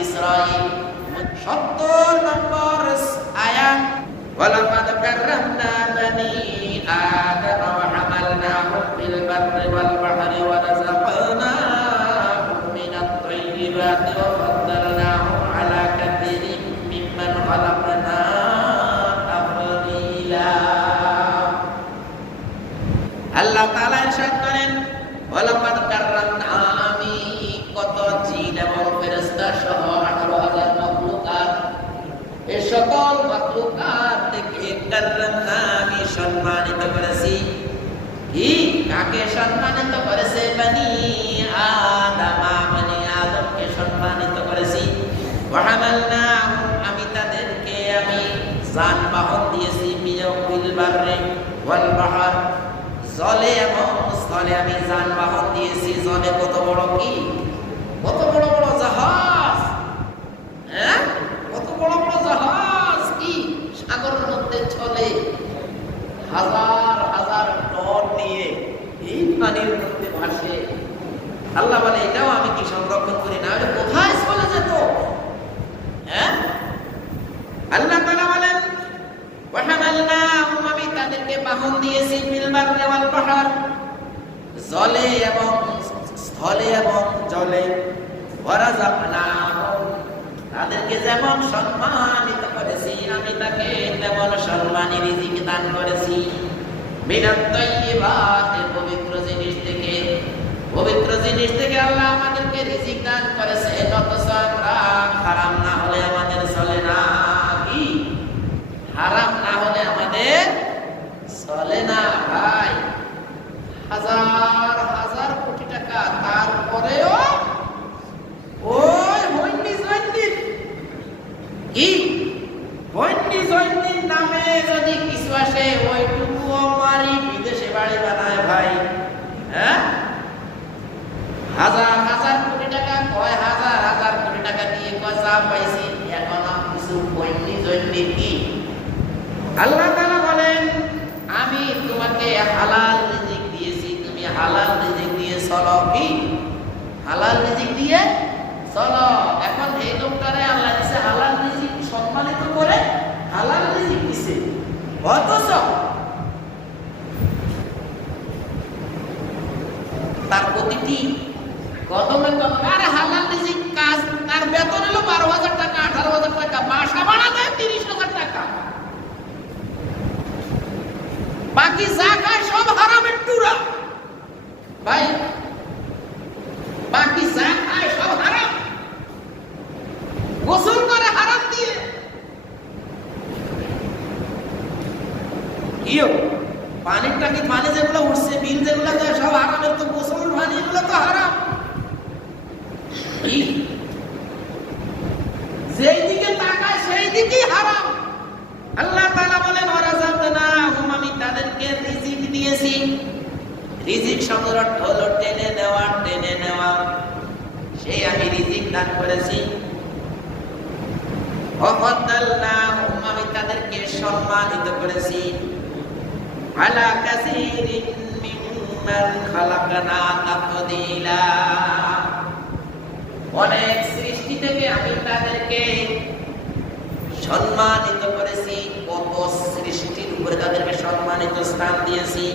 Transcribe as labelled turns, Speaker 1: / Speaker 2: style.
Speaker 1: إسرائيل شطر نمارس آية ولقد كرمنا بني آدم وحملناهم في البر والبحر ورزقناهم من الطيبات وفضلناهم على كثير ممن خلقنا تفضيلا الله تعالى إرشاد ولقد كرمنا ফেরেশতা সহ 18000 মাখলুকাত এই সকল মাখলুকাত থেকে আমি সম্মানিত করেছি। কি? কাকে সম্মানিত করেছে? বনি আদম, বনি আদমকে সম্মানিত করেছি। আমি তাদেরকে আমি যানবাহন দিয়েছি জলে এবং স্থলে আমি যানবাহন দিয়েছি। জলে কত বড় কি কত বড় বড় জাহাজ হ্যাঁ কত বড় বড় জাহাজ কি মধ্যে চলে। হাজার হাজার টন নিয়ে এই পানির মধ্যে ভাসে। আল্লাহ বলে, এটাও আমি কি সংরক্ষণ করি না? কোথায় চলে যেত? হ্যাঁ? আল্লাহ তাআলা বলেন আমি তাদেরকে বাহন দিয়েছি বাহর। জলে এবং স্থলে এবং জলে। ওয়ারাযাকনাহুম তাদেরকে যেমন সম্মানিত করেছি, আমি তাকে তেমন সম্মানী রিজিক দান করেছি। পবিত্র জিনিস থেকে। পবিত্র জিনিস থেকে আল্লাহ আমাদেরকে রিজিক দান করেছে, অথচ আমরা হারাম না হলে আমাদের চলে না কি? হারাম না হলে আমাদের চলে না ভাই। হাজার কোটি টাকা তারপরেও ওই হইনি জয়ন্তীর কি হ্যাঁ? আমি তোমাকে হালাল রিজিক দিয়েছি। তুমি হালাল রিজিক দিয়ে চলো হালাল রিজিক দিয়ে চলো। এখন এই লোকটারে আল্লাহ দিছে হালাল রিজিক সম্মানিত করে হালাল রিজিক দিছে অথচ তার প্রতিটি কদম আরে হালাল রিজিক কাজ, তার বেতন হলো বারো হাজার টাকা, আঠারো হাজার টাকা, বাসা ভাড়া দেয় তিরিশ হাজার টাকা। বাকি যা খায় সব হারামের টুরা। ভাই বাকি যা খায় সব হারাম গোসল করে হারাম দিয়ে কিও পানির টাকি পানি যেগুলো উঠছে, বিল যেগুলো দেয়, সব হারামের তো গোসল, পানি, এগুলো তো হারাম। যেই দিকে তাকায়, সেই দিকেই হারাম। আল্লাহ তাআলা বলেন, ওয়ারাযাকনাহুম আমি তাদেরকে রিজিক দিয়েছি। রিজিক অর্থ হলো টেনে নেওয়া টেনে নেওয়া। সেই আমি রিজিক দান করেছি। আমি তাদেরকে সম্মানিত করেছি। আলা كثير ممن خلقنا تفضيلا অনেক সৃষ্টি থেকে আমি তাদেরকে সম্মানিত করেছি কত সৃষ্টির উপরে তাদেরকে সম্মানিত স্থান দিয়েছি।